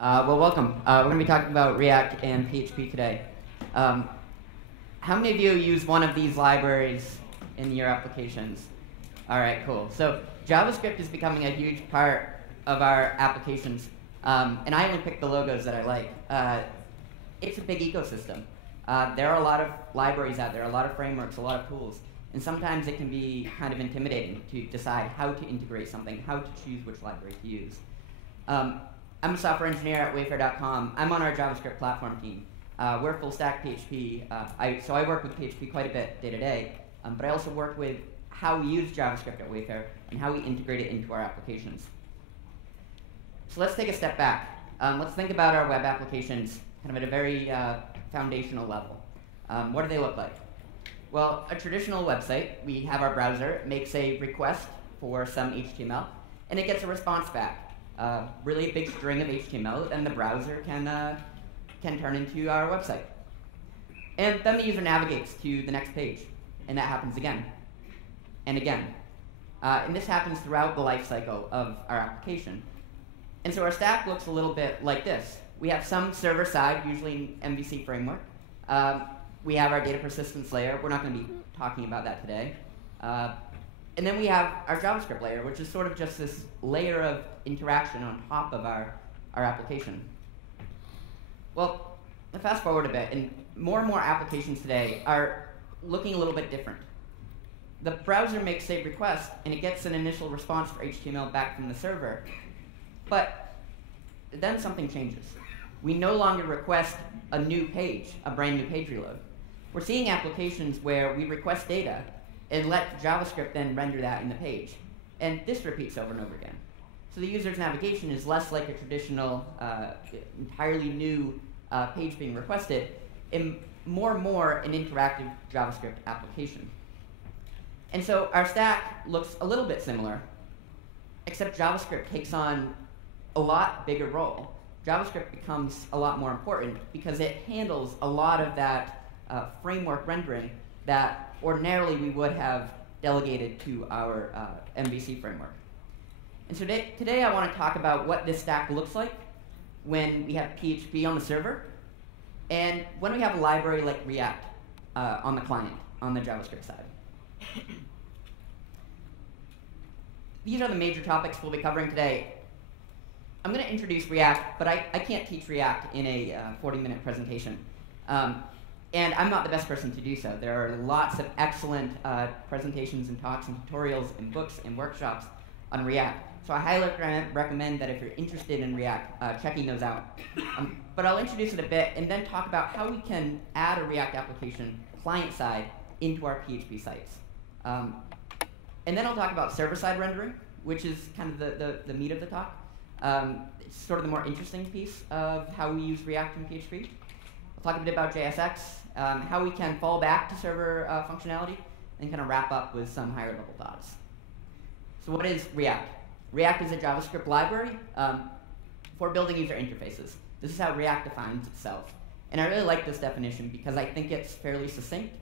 Well, welcome. We're going to be talking about React and PHP today. How many of you use one of these libraries in your applications? All right, cool. So JavaScript is becoming a huge part of our applications, and I only pick the logos that I like. It's a big ecosystem. There are a lot of libraries out there, a lot of frameworks, a lot of tools, and sometimes it can be kind of intimidating to decide how to integrate something, how to choose which library to use. I'm a software engineer at Wayfair.com. I'm on our JavaScript platform team. We're full stack PHP. So I work with PHP quite a bit day to day, but I also work with how we use JavaScript at Wayfair and how we integrate it into our applications. So let's take a step back. Let's think about our web applications kind of at a very foundational level. What do they look like? Well, a traditional website, we have our browser, it makes a request for some HTML, and it gets a response back. Really a big string of HTML, and the browser can turn into our website. And then the user navigates to the next page, and that happens again and again. And this happens throughout the life cycle of our application. And so our stack looks a little bit like this. We have some server side, usually an MVC framework. We have our data persistence layer. We're not going to be talking about that today. And then we have our JavaScript layer, which is sort of just this layer of interaction on top of our application. Well, fast forward a bit, and more applications today are looking a little bit different. The browser makes a request, and it gets an initial response for HTML back from the server. But then something changes. We no longer request a new page, a brand new page reload. We're seeing applications where we request data, and let JavaScript then render that in the page. And this repeats over and over again. So the user's navigation is less like a traditional, entirely new page being requested, and more an interactive JavaScript application. And so our stack looks a little bit similar, except JavaScript takes on a lot bigger role. JavaScript becomes a lot more important because it handles a lot of that framework rendering that ordinarily we would have delegated to our MVC framework. And so today I want to talk about what this stack looks like when we have PHP on the server and when we have a library like React on the client, on the JavaScript side. These are the major topics we'll be covering today. I'm going to introduce React, but I can't teach React in a 40-minute presentation. And I'm not the best person to do so. There are lots of excellent presentations and talks and tutorials and books and workshops on React. So I highly recommend that if you're interested in React, checking those out. But I'll introduce it a bit and then talk about how we can add a React application client-side into our PHP sites. And then I'll talk about server-side rendering, which is kind of the meat of the talk. It's sort of the more interesting piece of how we use React in PHP. We'll talk a bit about JSX, how we can fall back to server functionality, and kind of wrap up with some higher level thoughts. So what is React? React is a JavaScript library for building user interfaces. This is how React defines itself. And I really like this definition because I think it's fairly succinct,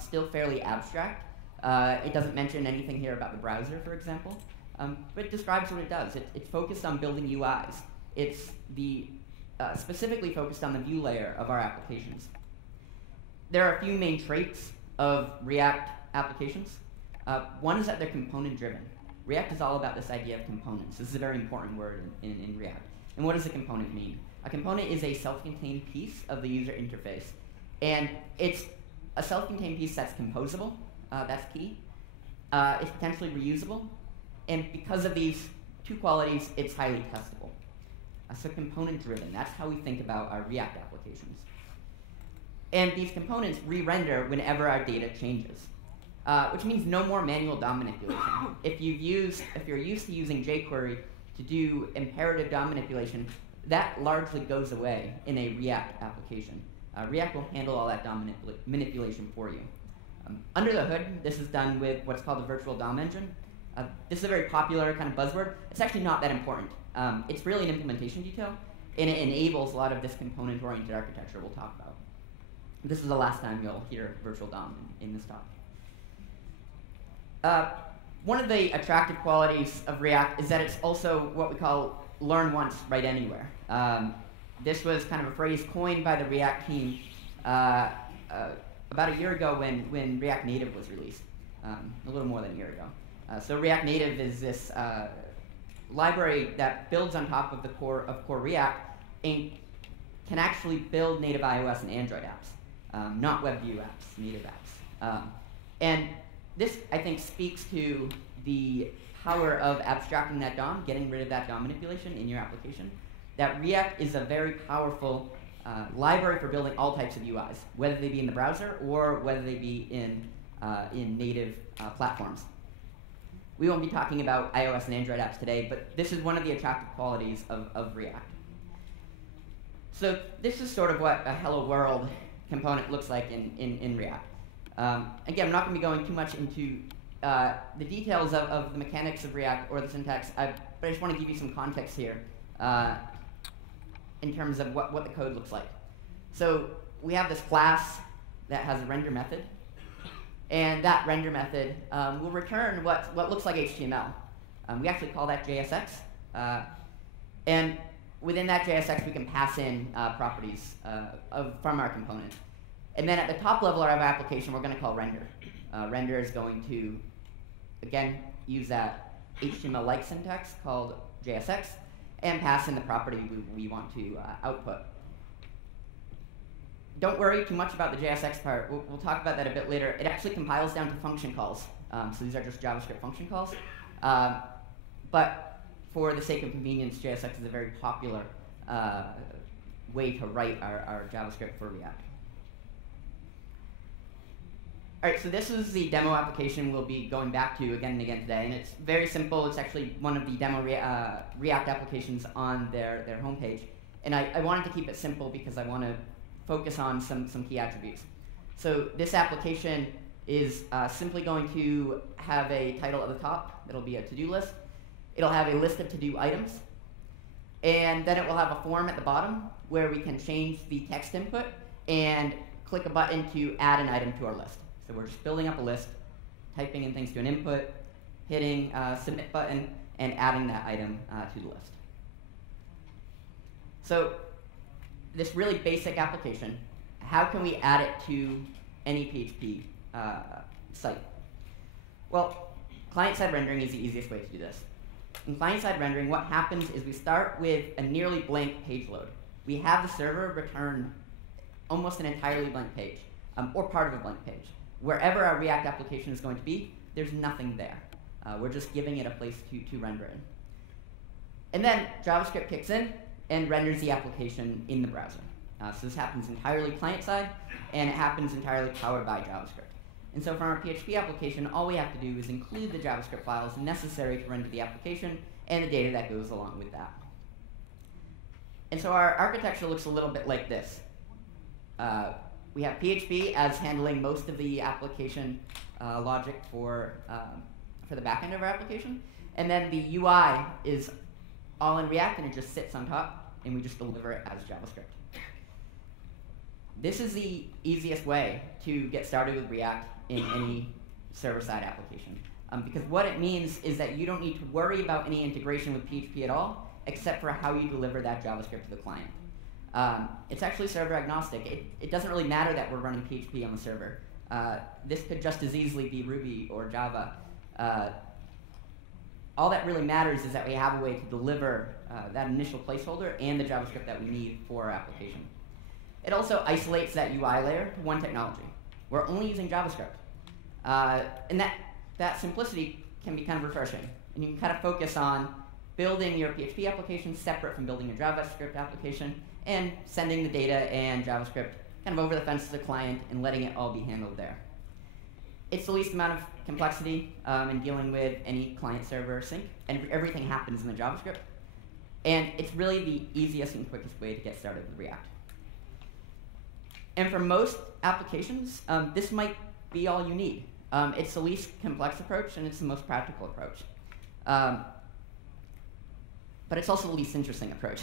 still fairly abstract. It doesn't mention anything here about the browser, for example, but it describes what it does. It's focused on building UIs. It's specifically focused on the view layer of our applications. There are a few main traits of React applications. One is that they're component-driven. React is all about this idea of components. This is a very important word in React. And what does a component mean? A component is a self-contained piece of the user interface. And it's a self-contained piece that's composable. That's key. It's potentially reusable. And because of these two qualities, it's highly testable. So component-driven, that's how we think about our React applications. And these components re-render whenever our data changes, which means no more manual DOM manipulation. If you're used to using jQuery to do imperative DOM manipulation, that largely goes away in a React application. React will handle all that DOM manipulation for you. Under the hood, this is done with what's called the virtual DOM engine. This is a very popular kind of buzzword. It's actually not that important. It's really an implementation detail, and it enables a lot of this component-oriented architecture we'll talk about. This is the last time you'll hear virtual DOM in this talk. One of the attractive qualities of React is that it's also what we call learn once, write anywhere. This was kind of a phrase coined by the React team about a year ago when React Native was released, a little more than a year ago. So React Native is this library that builds on top of the core React and can actually build native iOS and Android apps, not WebView apps, native apps. And this, I think, speaks to the power of abstracting that DOM, getting rid of that DOM manipulation in your application. That React is a very powerful library for building all types of UIs, whether they be in the browser or whether they be in native platforms. We won't be talking about iOS and Android apps today, but this is one of the attractive qualities of React. So this is sort of what a Hello World component looks like in React. Again, I'm not going to be going too much into the details of the mechanics of React or the syntax, but I just want to give you some context here in terms of what the code looks like. So we have this class that has a render method, and that render method will return what looks like HTML. We actually call that JSX, and within that JSX we can pass in properties from our component. And then at the top level of our application we're going to call render. Render is going to, again, use that HTML-like syntax called JSX and pass in the property we want to output. Don't worry too much about the JSX part. We'll talk about that a bit later. It actually compiles down to function calls. So these are just JavaScript function calls. But for the sake of convenience, JSX is a very popular way to write our JavaScript for React. All right, so this is the demo application we'll be going back to again and again today, and it's very simple. It's actually one of the demo React applications on their homepage, and I wanted to keep it simple because I want to focus on some key attributes. So this application is simply going to have a title at the top. It'll be a to-do list. It'll have a list of to-do items, and then it will have a form at the bottom where we can change the text input and click a button to add an item to our list. So we're just building up a list, typing in things to an input, hitting submit button, and adding that item to the list. So this really basic application, how can we add it to any PHP site? Well, client-side rendering is the easiest way to do this. In client-side rendering, what happens is we start with a nearly blank page load. We have the server return almost an entirely blank page, or part of a blank page. Wherever our React application is going to be, there's nothing there. We're just giving it a place to render in. And then JavaScript kicks in and renders the application in the browser. So this happens entirely client-side, and it happens entirely powered by JavaScript. And so from our PHP application, all we have to do is include the JavaScript files necessary to render the application and the data that goes along with that. And so our architecture looks a little bit like this. We have PHP as handling most of the application logic for the back end of our application. And then the UI is all in React, and it just sits on top, and we just deliver it as JavaScript. This is the easiest way to get started with React in any server-side application. Because what it means is that you don't need to worry about any integration with PHP at all, except for how you deliver that JavaScript to the client. It's actually server agnostic. It doesn't really matter that we're running PHP on the server. This could just as easily be Ruby or Java. All that really matters is that we have a way to deliver that initial placeholder and the JavaScript that we need for our application. It also isolates that UI layer to one technology. We're only using JavaScript. And that simplicity can be kind of refreshing. And you can kind of focus on building your PHP application separate from building your JavaScript application, and sending the data and JavaScript kind of over the fence to the client and letting it all be handled there. It's the least amount of complexity in dealing with any client-server sync, and everything happens in the JavaScript. And it's really the easiest and quickest way to get started with React. And for most applications, this might be all you need. It's the least complex approach, and it's the most practical approach. But it's also the least interesting approach.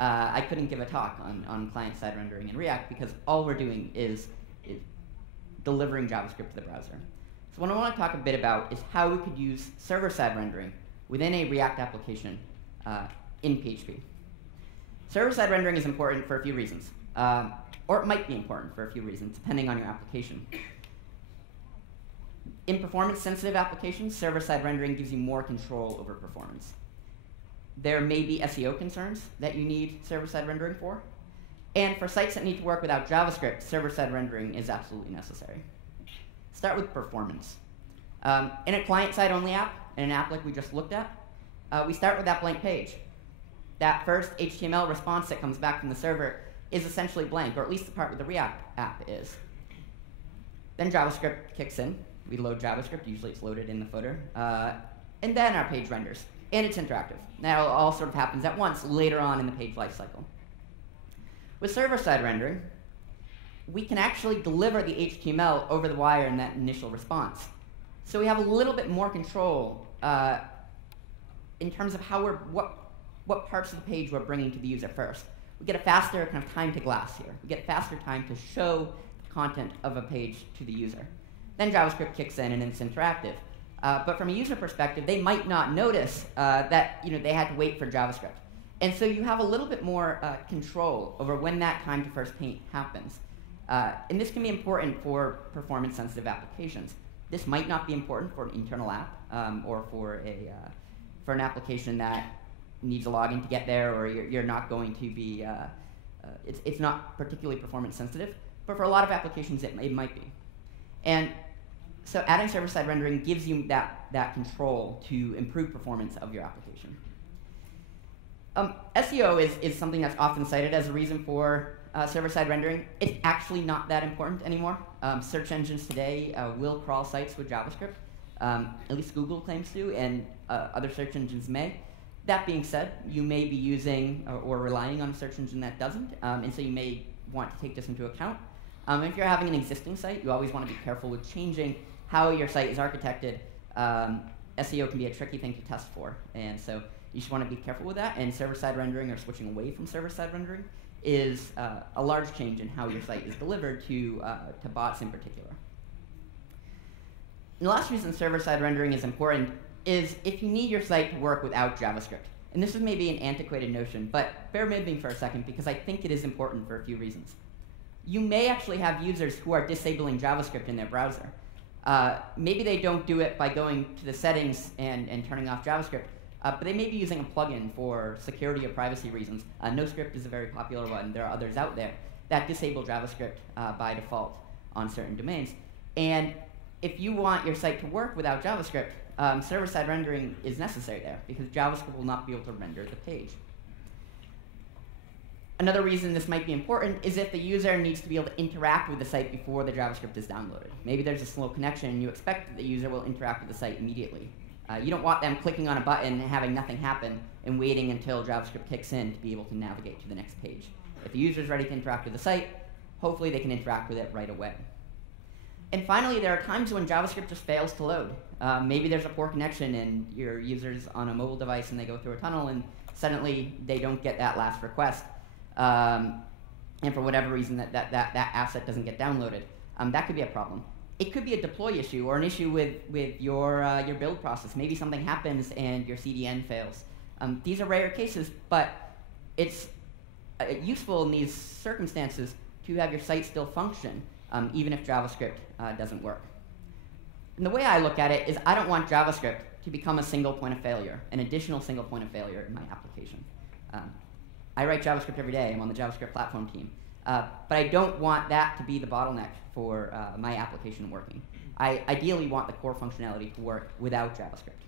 I couldn't give a talk on client-side rendering in React because all we're doing is delivering JavaScript to the browser. So what I want to talk a bit about is how we could use server-side rendering within a React application in PHP. Server-side rendering is important for a few reasons, or it might be important for a few reasons, depending on your application. In performance-sensitive applications, server-side rendering gives you more control over performance. There may be SEO concerns that you need server-side rendering for, and for sites that need to work without JavaScript, server-side rendering is absolutely necessary. Start with performance. In a client-side only app, in an app like we just looked at, we start with that blank page. That first HTML response that comes back from the server is essentially blank, or at least the part where the React app is. Then JavaScript kicks in. We load JavaScript. Usually it's loaded in the footer. And then our page renders. And it's interactive. That all sort of happens at once later on in the page lifecycle. With server-side rendering, we can actually deliver the HTML over the wire in that initial response. So we have a little bit more control in terms of how what parts of the page we're bringing to the user first. We get a faster kind of time to glass here. We get faster time to show the content of a page to the user. Then JavaScript kicks in and it's interactive. But from a user perspective, they might not notice that they had to wait for JavaScript. And so you have a little bit more control over when that time to first paint happens. And this can be important for performance-sensitive applications. This might not be important for an internal app or for an application that needs a login to get there, or you're not going to be, it's not particularly performance sensitive, but for a lot of applications it might be. And so adding server-side rendering gives you that control to improve performance of your application. SEO is something that's often cited as a reason for server-side rendering. It's actually not that important anymore. Search engines today will crawl sites with JavaScript. At least Google claims to, and other search engines may. That being said, you may be using or relying on a search engine that doesn't, and so you may want to take this into account. If you're having an existing site, you always want to be careful with changing how your site is architected. SEO can be a tricky thing to test for, and so you should want to be careful with that, and server-side rendering or switching away from server-side rendering is a large change in how your site is delivered to bots in particular. And the last reason server-side rendering is important is if you need your site to work without JavaScript. And this is maybe an antiquated notion, but bear with me for a second because I think it is important for a few reasons. You may actually have users who are disabling JavaScript in their browser. Maybe they don't do it by going to the settings and turning off JavaScript, but they may be using a plugin for security or privacy reasons. NoScript is a very popular one. There are others out there that disable JavaScript by default on certain domains. And if you want your site to work without JavaScript, server-side rendering is necessary there because JavaScript will not be able to render the page. Another reason this might be important is if the user needs to be able to interact with the site before the JavaScript is downloaded. Maybe there's a slow connection and you expect that the user will interact with the site immediately. You don't want them clicking on a button and having nothing happen and waiting until JavaScript kicks in to be able to navigate to the next page. If the user is ready to interact with the site, hopefully they can interact with it right away. And finally, there are times when JavaScript just fails to load. Maybe there's a poor connection and your user's on a mobile device and they go through a tunnel and suddenly they don't get that last request. And for whatever reason that asset doesn't get downloaded. That could be a problem. It could be a deploy issue or an issue with your build process. Maybe something happens and your CDN fails. These are rare cases, but it's useful in these circumstances to have your site still function, even if JavaScript doesn't work. And the way I look at it is I don't want JavaScript to become a single point of failure, an additional single point of failure in my application. I write JavaScript every day. I'm on the JavaScript platform team. But I don't want that to be the bottleneck for my application working. I ideally want the core functionality to work without JavaScript.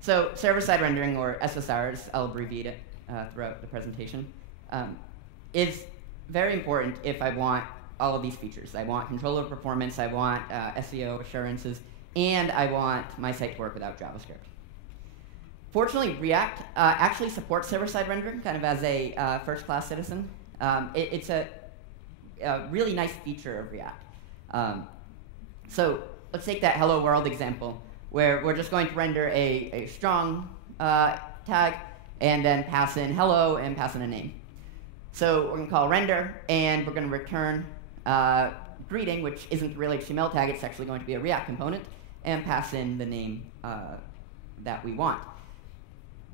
So server-side rendering, or SSR, as I'll abbreviate it throughout the presentation, is very important if I want all of these features. I want control over performance, I want SEO assurances, and I want my site to work without JavaScript. Fortunately, React actually supports server-side rendering, kind of as a first-class citizen. It's a really nice feature of React. So let's take that hello world example, where we're just going to render a strong tag, and then pass in hello and pass in a name. So we're going to call render, and we're going to return greeting, which isn't a real HTML tag. It's actually going to be a React component, and pass in the name that we want.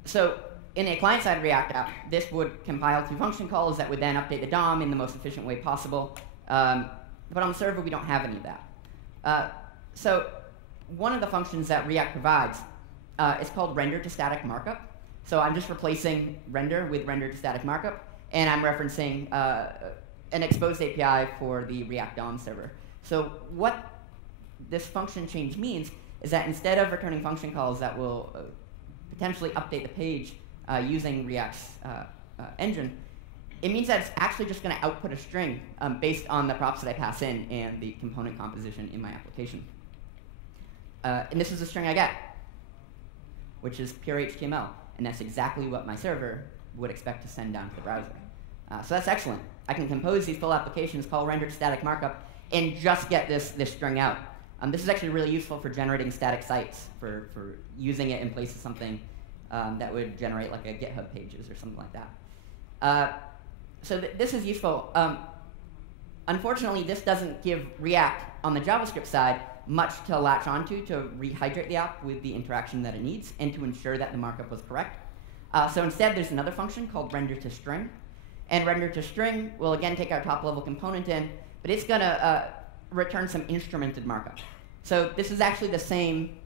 So in a client-side React app, this would compile to function calls that would then update the DOM in the most efficient way possible. But on the server, we don't have any of that. So one of the functions that React provides is called render to static markup. So I'm just replacing render with render to static markup, and I'm referencing an exposed API for the React DOM server. So what this function change means is that instead of returning function calls that will potentially update the page using React's engine, it means that it's actually just going to output a string based on the props that I pass in and the component composition in my application. And this is the string I get, which is pure HTML. And that's exactly what my server would expect to send down to the browser. So that's excellent. I can compose these full applications, call render to static markup, and just get this string out. This is actually really useful for generating static sites, for using it in place of something that would generate like a GitHub pages or something like that. So this is useful. Unfortunately, this doesn't give React on the JavaScript side much to latch onto to rehydrate the app with the interaction that it needs and to ensure that the markup was correct. So instead, there's another function called render to string. And render to string will again take our top-level component in, but it's going to return some instrumented markup. So this is actually the same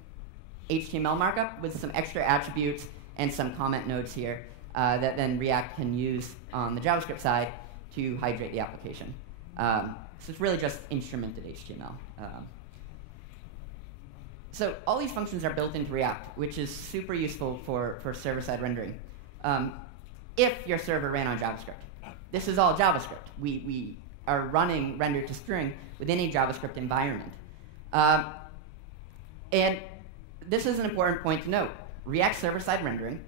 HTML markup with some extra attributes and some comment nodes here that then React can use on the JavaScript side to hydrate the application. So it's really just instrumented HTML. So all these functions are built into React, which is super useful for server-side rendering. If your server ran on JavaScript. This is all JavaScript. We are running render to string within a JavaScript environment. And this is an important point to note. React server-side rendering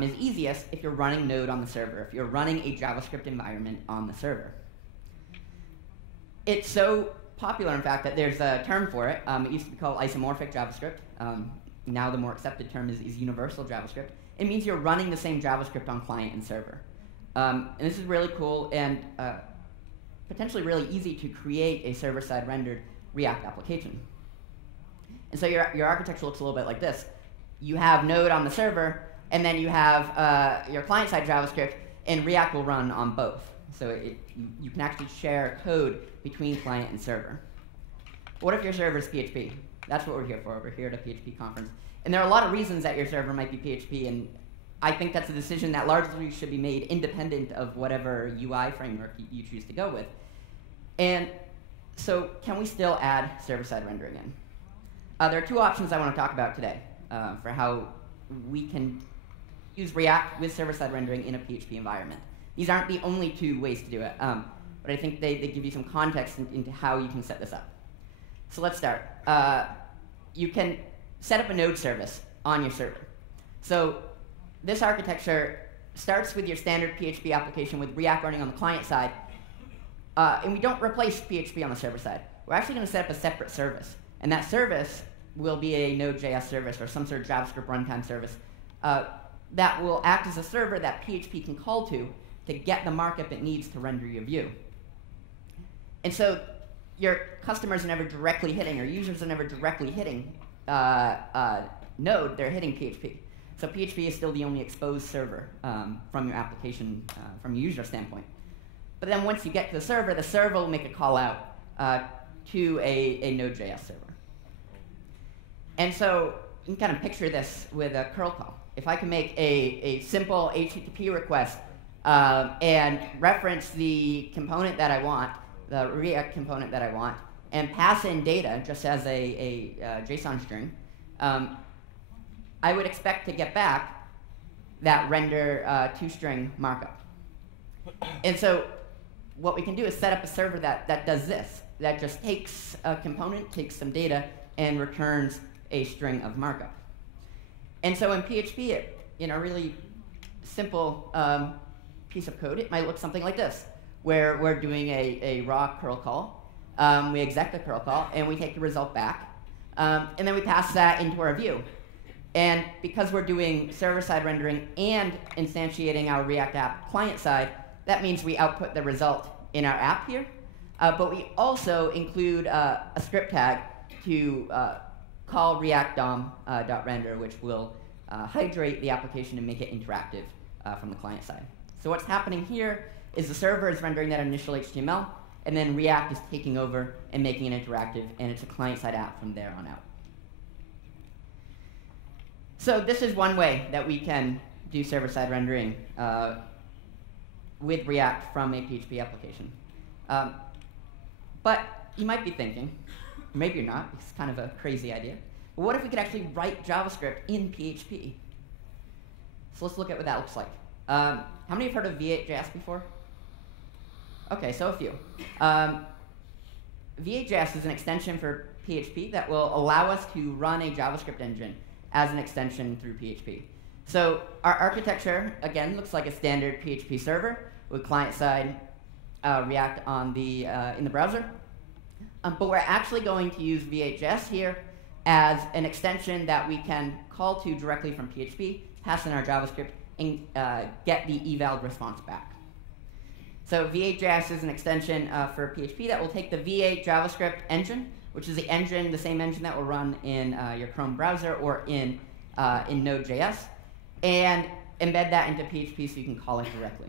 is easiest if you're running Node on the server, if you're running a JavaScript environment on the server. It's so popular, in fact, that there's a term for it. It used to be called Isomorphic Javascript. Now the more accepted term is universal JavaScript. It means you're running the same JavaScript on client and server. And this is really cool and potentially really easy to create a server-side rendered React application. And so your architecture looks a little bit like this. You have Node on the server, and then you have your client-side JavaScript, and React will run on both. So you can actually share code between client and server. What if your server is PHP? That's what we're here for. We're here at a PHP conference. And there are a lot of reasons that your server might be PHP, and I think that's a decision that largely should be made independent of whatever UI framework you choose to go with. And so can we still add server-side rendering in? There are two options I want to talk about today for how we can use React with server-side rendering in a PHP environment. These aren't the only two ways to do it, but I think they give you some context into how you can set this up. So let's start. You can set up a Node service on your server. So this architecture starts with your standard PHP application with React running on the client side, and we don't replace PHP on the server side. We're actually going to set up a separate service, and that service will be a Node.js service or some sort of JavaScript runtime service that will act as a server that PHP can call to get the markup it needs to render your view. And so your customers are never directly hitting, or users are never directly hitting Node, they're hitting PHP. So PHP is still the only exposed server from your application, from a user standpoint. But then once you get to the server will make a call out to a Node.js server. And so you can kind of picture this with a curl call. If I can make a simple HTTP request and reference the component that I want, the React component that I want, and pass in data just as a JSON string, I would expect to get back that render toString markup. And so what we can do is set up a server that does this, that just takes a component, takes some data, and returns a string of markup. And so in PHP, really simple piece of code, it might look something like this, where we're doing a raw curl call. We exec the curl call, and we take the result back. And then we pass that into our view. And because we're doing server-side rendering and instantiating our React app client-side, that means we output the result in our app here. But we also include a script tag to call React DOM.render, which will hydrate the application and make it interactive from the client side. So what's happening here is the server is rendering that initial HTML, and then React is taking over and making it interactive, and it's a client-side app from there on out. So this is one way that we can do server-side rendering with React from a PHP application. But you might be thinking, maybe you're not, it's kind of a crazy idea, but what if we could actually write JavaScript in PHP? So let's look at what that looks like. How many have heard of Vhds before? Okay, so a few. Vhds is an extension for PHP that will allow us to run a JavaScript engine as an extension through PHP. So our architecture, again, looks like a standard PHP server with client-side React on the, in the browser. But we're actually going to use Vhds here as an extension that we can call to directly from PHP, pass in our JavaScript, and get the eval response back. So Vhds is an extension for PHP that will take the V8 JavaScript engine, which is the engine, the same engine that will run in your Chrome browser or in Node.js, and embed that into PHP so you can call it directly.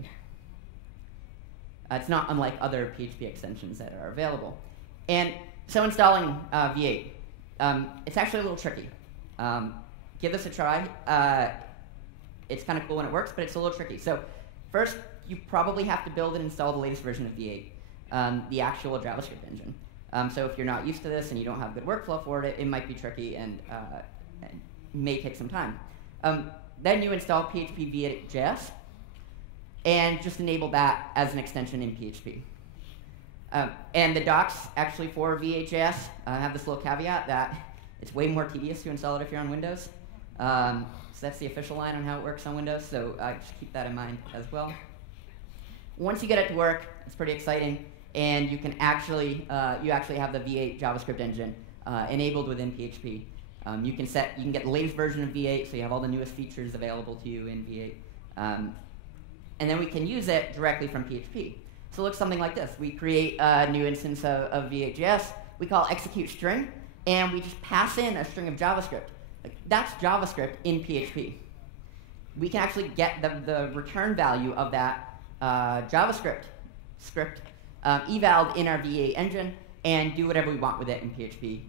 It's not unlike other PHP extensions that are available. And so installing V8, it's actually a little tricky. Give this a try. It's kind of cool when it works, but it's a little tricky. So first, you probably have to build and install the latest version of V8, the actual JavaScript engine. So if you're not used to this and you don't have good workflow for it, it might be tricky and may take some time. Then you install PHP Vhds and just enable that as an extension in PHP. And the docs actually for Vhds have this little caveat that it's way more tedious to install it if you're on Windows. So that's the official line on how it works on Windows, so just keep that in mind as well. Once you get it to work, it's pretty exciting, and you can actually you actually have the V8 JavaScript engine enabled within PHP. You can get the latest version of V8, so you have all the newest features available to you in V8, and then we can use it directly from PHP. So it looks something like this. We create a new instance of Vhds. We call execute string, and we just pass in a string of JavaScript. That's JavaScript in PHP. We can actually get the return value of that JavaScript script evaled in our V8 engine and do whatever we want with it in PHP.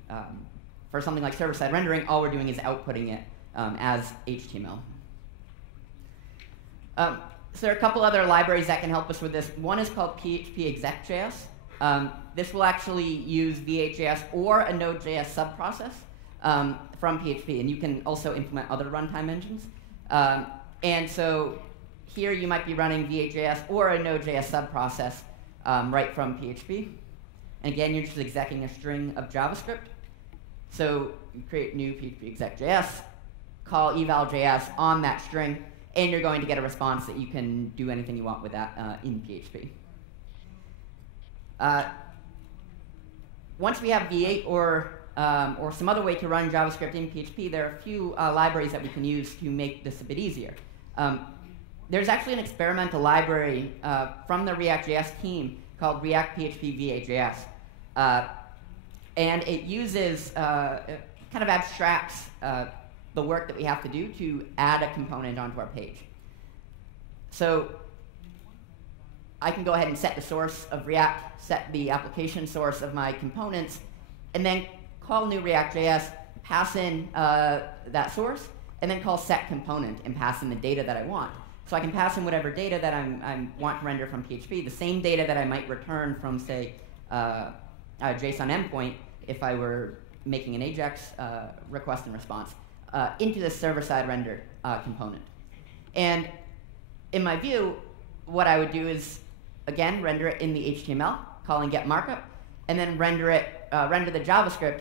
For something like server-side rendering, all we're doing is outputting it as HTML. So there are a couple other libraries that can help us with this. One is called Php Exec.js. This will actually use Vhds or a Node.js subprocess from PHP, and you can also implement other runtime engines. And so here you might be running Vhds or a Node.js subprocess right from PHP. And again, you're just execing a string of JavaScript. So you create new Php Exec.js, call eval.js on that string, and you're going to get a response that you can do anything you want with that in PHP. Once we have V8 or some other way to run JavaScript in PHP, there are a few libraries that we can use to make this a bit easier. There's actually an experimental library from the React.js team called React PHP Vhds. And it uses, kind of abstracts the work that we have to do to add a component onto our page. So I can go ahead and set the source of React, set the application source of my components, and then call new React.js, pass in that source, and then call set component and pass in the data that I want. So I can pass in whatever data that I want to render from PHP, the same data that I might return from, say, a JSON endpoint if I were making an AJAX request and response, into the server-side render component. And in my view, what I would do is, again, render it in the HTML, calling get markup, and then render the JavaScript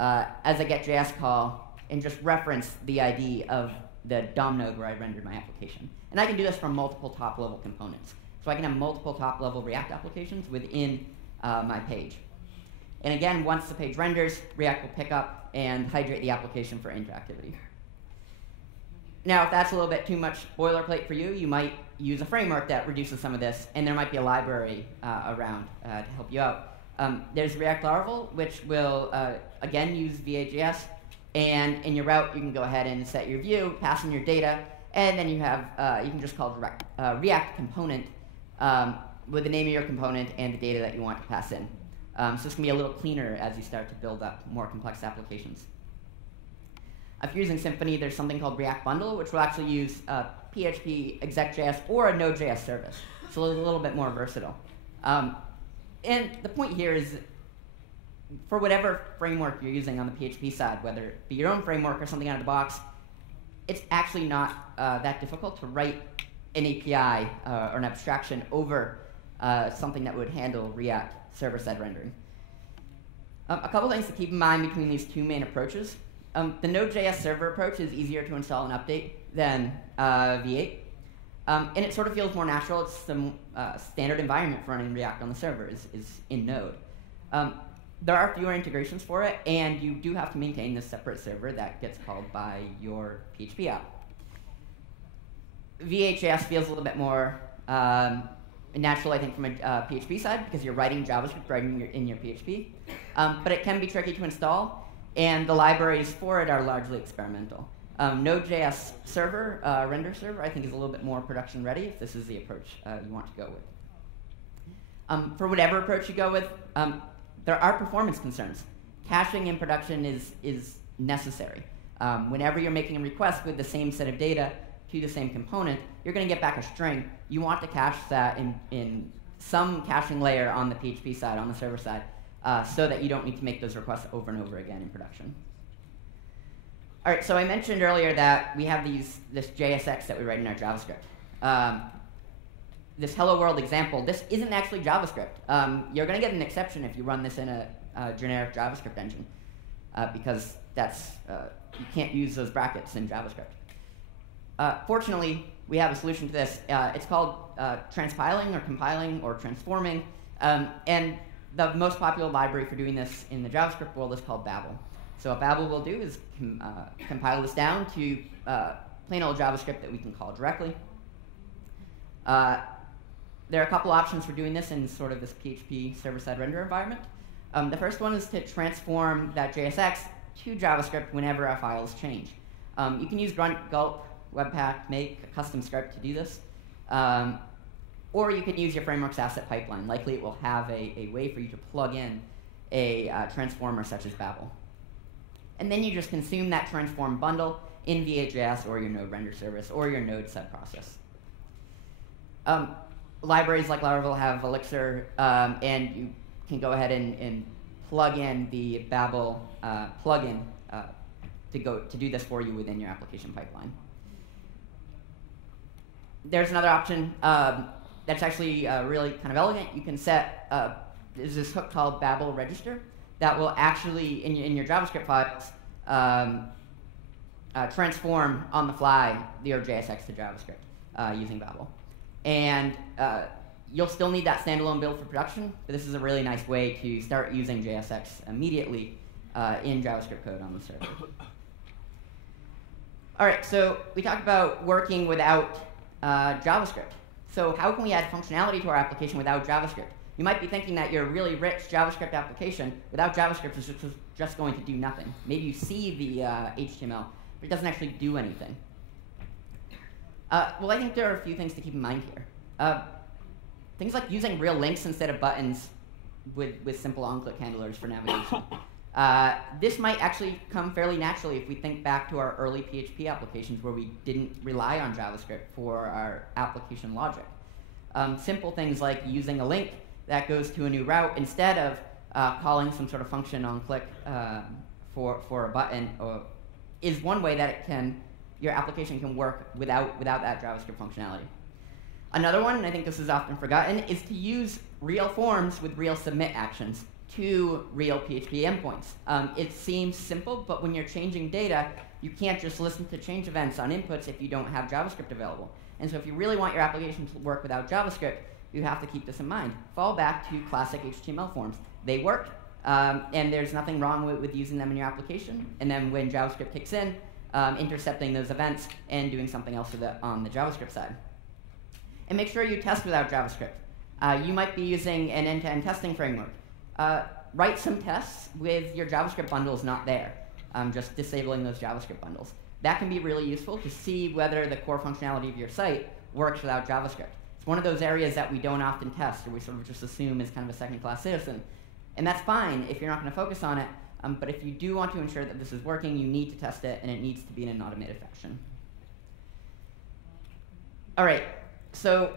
as a get.js call, and just reference the ID of the DOM node where I rendered my application. And I can do this from multiple top-level components. So I can have multiple top-level React applications within my page. And again, once the page renders, React will pick up and hydrate the application for interactivity. Now, if that's a little bit too much boilerplate for you, you might use a framework that reduces some of this, and there might be a library around to help you out. There's React Laravel, which will, again, use Vhds And in your route, you can go ahead and set your view, pass in your data, and then you have you can just call React component with the name of your component and the data that you want to pass in. So this can be a little cleaner as you start to build up more complex applications. If you're using Symfony, there's something called React Bundle, which will actually use PHP Exec.js or a Node.js service. So a little bit more versatile. And the point here is, for whatever framework you're using on the PHP side, whether it be your own framework or something out of the box, it's actually not that difficult to write an API or an abstraction over something that would handle React server-side rendering. A couple things to keep in mind between these two main approaches. The Node.js server approach is easier to install and update than V8. And it sort of feels more natural. It's the standard environment for running React on the server is in Node. There are fewer integrations for it, and you do have to maintain this separate server that gets called by your PHP app. V8.js feels a little bit more natural, I think, from a PHP side, because you're writing JavaScript right in your PHP. But it can be tricky to install, and the libraries for it are largely experimental. Node.js server, render server, I think is a little bit more production ready if this is the approach you want to go with. For whatever approach you go with, there are performance concerns. Caching in production is necessary. Whenever you're making a request with the same set of data to the same component, you're going to get back a string. You want to cache that in some caching layer on the PHP side, on the server side, so that you don't need to make those requests over and over again in production. All right, so I mentioned earlier that we have this JSX that we write in our JavaScript. This hello world example, this isn't actually JavaScript. You're going to get an exception if you run this in a generic JavaScript engine, because you can't use those brackets in JavaScript. Fortunately, we have a solution to this. It's called transpiling or compiling or transforming, and the most popular library for doing this in the JavaScript world is called Babel. So what Babel will do is compile this down to plain old JavaScript that we can call directly. There are a couple options for doing this in sort of this PHP server-side render environment. The first one is to transform that JSX to JavaScript whenever our files change. You can use grunt, gulp, webpack, make a custom script to do this. Or you can use your framework's asset pipeline. Likely it will have a way for you to plug in a transformer such as Babel. And then you just consume that transform bundle in V8.js or your Node render service or your Node subprocess. Libraries like Laravel have Elixir, and you can go ahead and plug in the Babel plugin to do this for you within your application pipeline. There's another option that's actually really kind of elegant. You can set there's this hook called Babel Register that will actually, in your JavaScript files, transform on the fly your JSX to JavaScript using Babel. And you'll still need that standalone build for production, but this is a really nice way to start using JSX immediately in JavaScript code on the server. All right, so we talked about working without JavaScript. So how can we add functionality to our application without JavaScript? You might be thinking that your really rich JavaScript application without JavaScript is just going to do nothing. Maybe you see the HTML, but it doesn't actually do anything. Well, I think there are a few things to keep in mind here. Things like using real links instead of buttons with simple on-click handlers for navigation. This might actually come fairly naturally if we think back to our early PHP applications where we didn't rely on JavaScript for our application logic. Simple things like using a link that goes to a new route instead of calling some sort of function on click for a button is one way that your application can work without that JavaScript functionality. Another one, and I think this is often forgotten, is to use real forms with real submit actions to real PHP endpoints. It seems simple, but when you're changing data, you can't just listen to change events on inputs if you don't have JavaScript available. And so if you really want your application to work without JavaScript, you have to keep this in mind. Fall back to classic HTML forms. They work, and there's nothing wrong with using them in your application. And then when JavaScript kicks in, intercepting those events and doing something else with it on the JavaScript side. And make sure you test without JavaScript. You might be using an end-to-end testing framework. Write some tests with your JavaScript bundles not there. just disabling those JavaScript bundles. That can be really useful to see whether the core functionality of your site works without JavaScript. It's one of those areas that we don't often test, or we sort of just assume is kind of a second-class citizen. And that's fine if you're not going to focus on it, but if you do want to ensure that this is working, you need to test it, and it needs to be in an automated fashion. All right, so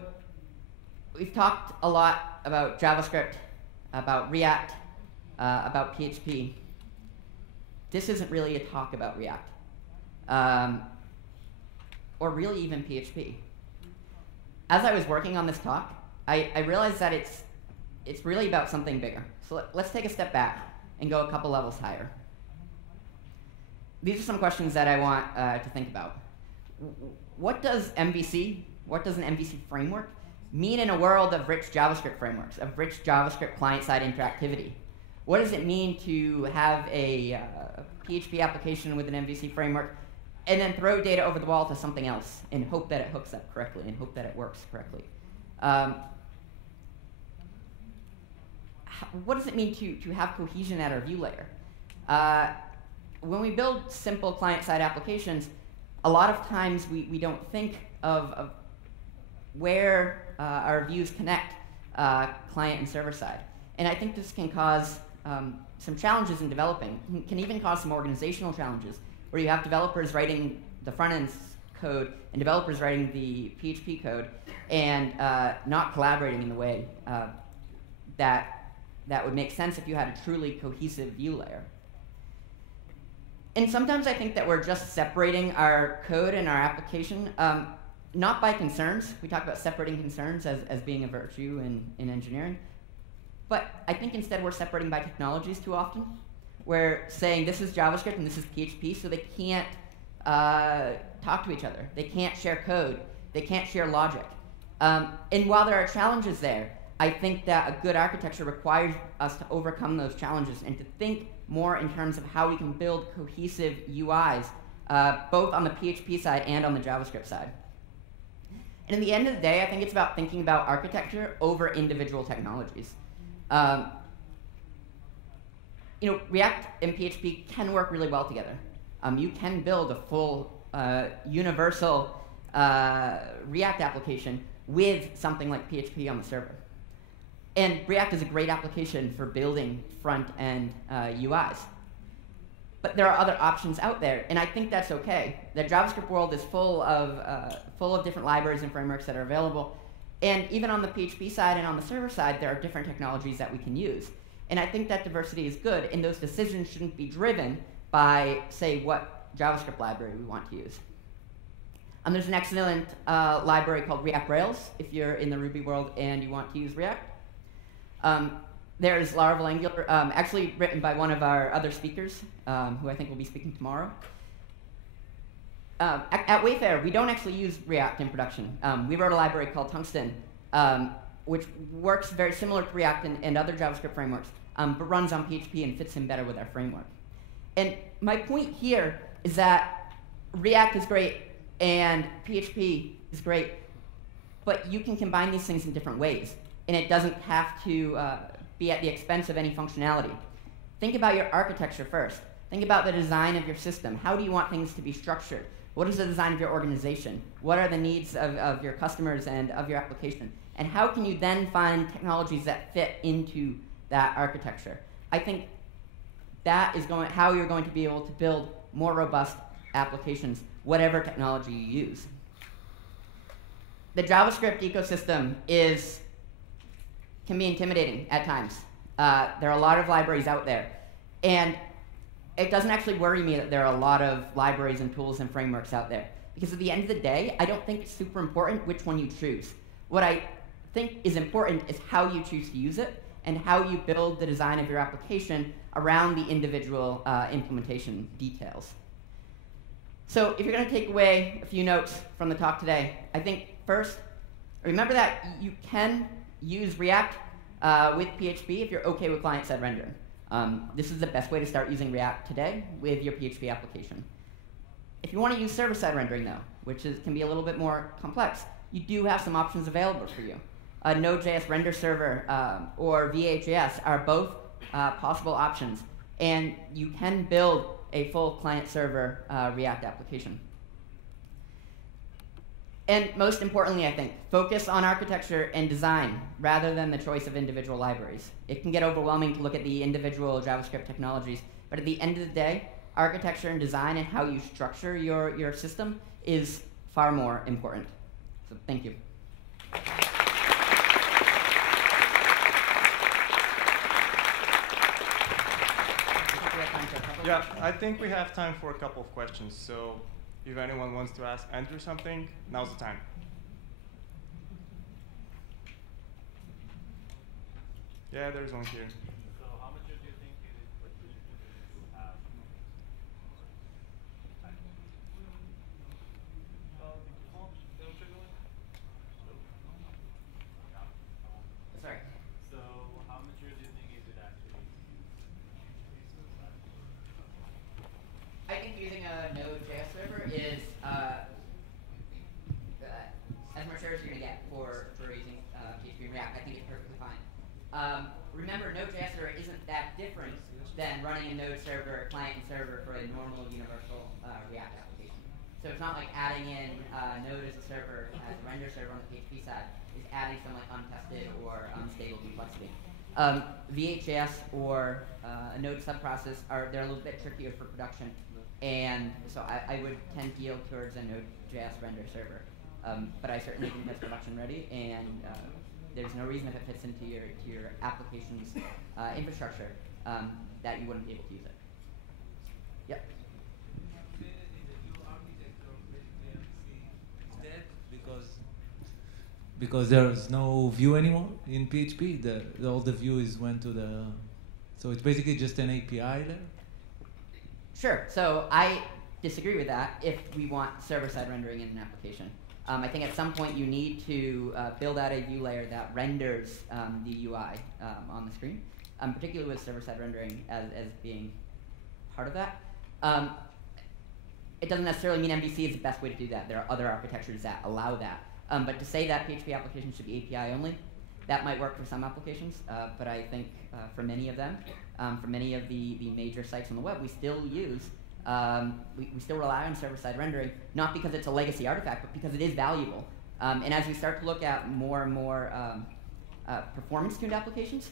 we've talked a lot about JavaScript, about React, about PHP. This isn't really a talk about React, or really even PHP. As I was working on this talk, I realized that it's really about something bigger. So let's take a step back and go a couple levels higher. These are some questions that I want to think about. What does MVC, what does an MVC framework mean in a world of rich JavaScript frameworks, of rich JavaScript client-side interactivity? What does it mean to have a PHP application with an MVC framework and then throw data over the wall to something else and hope that it hooks up correctly and hope that it works correctly? What does it mean to have cohesion at our view layer? When we build simple client-side applications, a lot of times we don't think of where our views connect client and server side. And I think this can cause some challenges in developing. It can even cause some organizational challenges, where you have developers writing the front-end code and developers writing the PHP code and not collaborating in the way that would make sense if you had a truly cohesive view layer. And sometimes I think that we're just separating our code and our application, not by concerns. We talk about separating concerns as being a virtue in engineering. But I think instead we're separating by technologies too often. We're saying this is JavaScript and this is PHP, so they can't talk to each other. They can't share code. They can't share logic. And while there are challenges there, I think that a good architecture requires us to overcome those challenges and to think more in terms of how we can build cohesive UIs, both on the PHP side and on the JavaScript side. And in the end of the day, I think it's about thinking about architecture over individual technologies. React and PHP can work really well together. You can build a full universal React application with something like PHP on the server. And React is a great application for building front-end UIs. But there are other options out there, and I think that's okay. The JavaScript world is full of different libraries and frameworks that are available. And even on the PHP side and on the server side, there are different technologies that we can use. And I think that diversity is good, and those decisions shouldn't be driven by, say, what JavaScript library we want to use. There's an excellent library called React Rails if you're in the Ruby world and you want to use React. There's Laravel Angular, actually written by one of our other speakers, who I think will be speaking tomorrow. At Wayfair, we don't actually use React in production. We wrote a library called Tungsten, which works very similar to React and other JavaScript frameworks, but runs on PHP and fits in better with our framework. And my point here is that React is great and PHP is great, but you can combine these things in different ways, and it doesn't have to be at the expense of any functionality. Think about your architecture first. Think about the design of your system. How do you want things to be structured? What is the design of your organization? What are the needs of your customers and of your application? And how can you then find technologies that fit into that architecture? I think that is how you're going to be able to build more robust applications, whatever technology you use. The JavaScript ecosystem can be intimidating at times. There are a lot of libraries out there. And it doesn't actually worry me that there are a lot of libraries and tools and frameworks out there. Because at the end of the day, I don't think it's super important which one you choose. What I think is important is how you choose to use it and how you build the design of your application around the individual implementation details. So if you're going to take away a few notes from the talk today, I think first, remember that you can use React with PHP if you're okay with client-side rendering. This is the best way to start using React today with your PHP application. If you want to use server-side rendering, though, which can be a little bit more complex, you do have some options available for you. Node.js render server or Vhds are both possible options, and you can build a full client-server React application. And most importantly, I think, focus on architecture and design rather than the choice of individual libraries. It can get overwhelming to look at the individual JavaScript technologies, but at the end of the day, architecture and design and how you structure your system is far more important. So thank you. Yeah, I think we have time for a couple of questions. So if anyone wants to ask Andrew something, now's the time. Yeah, there's one here. So how much do you think you have? Sorry. So how mature do you think you could actually use? I think using a Node.js server is as mature as you're going to get for using PHP and React. I think it's perfectly fine. Remember, Node.js server isn't that different than running a Node server, client and server for a normal universal React application. So it's not like adding in Node as a server, as a render server on the PHP side, is adding some like untested or unstable complexity. Vhds or a Node subprocess they're a little bit trickier for production, and so I would tend to yield towards a Node.js render server. But I certainly think that's production ready, and there's no reason if it fits into your application's infrastructure that you wouldn't be able to use it. Yep. Because there's no view anymore in PHP. All the views went to the, so it's basically just an API layer? Sure. So I disagree with that if we want server-side rendering in an application. I think at some point you need to build out a view layer that renders the UI on the screen, particularly with server-side rendering as being part of that. It doesn't necessarily mean MVC is the best way to do that. There are other architectures that allow that. But to say that PHP applications should be API only, that might work for some applications, but I think for many of them, for many of the major sites on the web, we still use, we still rely on server-side rendering, not because it's a legacy artifact, but because it is valuable. And as we start to look at more and more performance-tuned applications,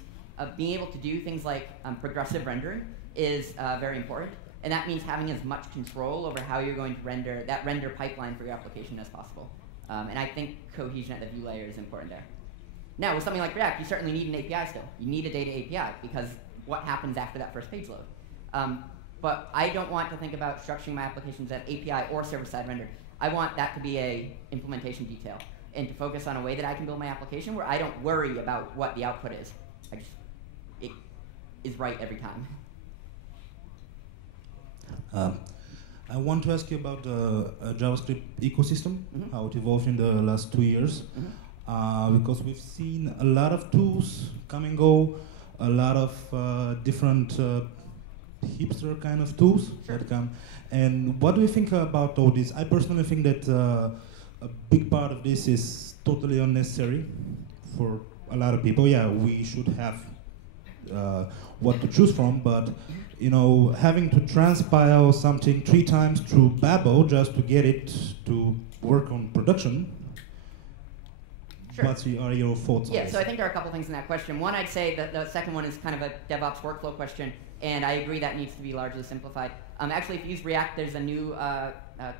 being able to do things like progressive rendering is very important. And that means having as much control over how you're going to render that render pipeline for your application as possible. And I think cohesion at the view layer is important there. Now, with something like React, you certainly need an API still. You need a data API, because what happens after that first page load? But I don't want to think about structuring my applications as API or server-side rendered. I want that to be a implementation detail, and to focus on a way that I can build my application where I don't worry about what the output is. It is right every time. I want to ask you about the JavaScript ecosystem, how it evolved in the last 2 years. Because we've seen a lot of tools come and go, a lot of different hipster kind of tools that come. And what do you think about all this? I personally think that a big part of this is totally unnecessary for a lot of people. Yeah, we should have what to choose from, but you know, having to transpile something 3 times through Babel just to get it to work on production. Sure. What are your thoughts on this? Yeah, so I think there are a couple things in that question. One, I'd say that the second one is kind of a DevOps workflow question, and I agree that needs to be largely simplified. Actually, if you use React, there's a new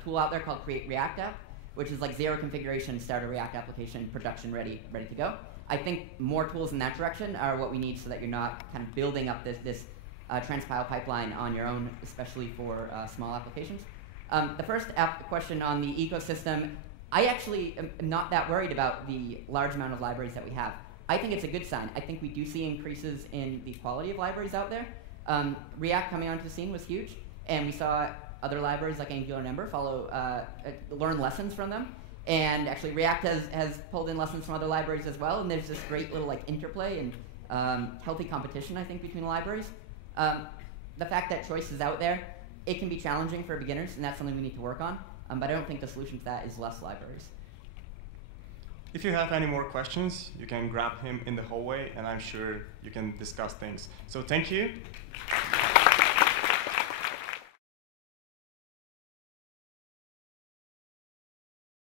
tool out there called Create React App, which is like 0 configuration, start a React application, production ready to go. I think more tools in that direction are what we need so that you're not kind of building up this transpile pipeline on your own, especially for small applications. The first question on the ecosystem, I actually am not that worried about the large amount of libraries that we have. I think it's a good sign. I think we do see increases in the quality of libraries out there. React coming onto the scene was huge, and we saw other libraries like Angular and Ember learn lessons from them. And actually, React has pulled in lessons from other libraries as well, and there's this great little like interplay and healthy competition, I think, between libraries. The fact that choice is out there, it can be challenging for beginners, and that's something we need to work on. But I don't think the solution to that is less libraries. If you have any more questions, you can grab him in the hallway, and I'm sure you can discuss things. So thank you.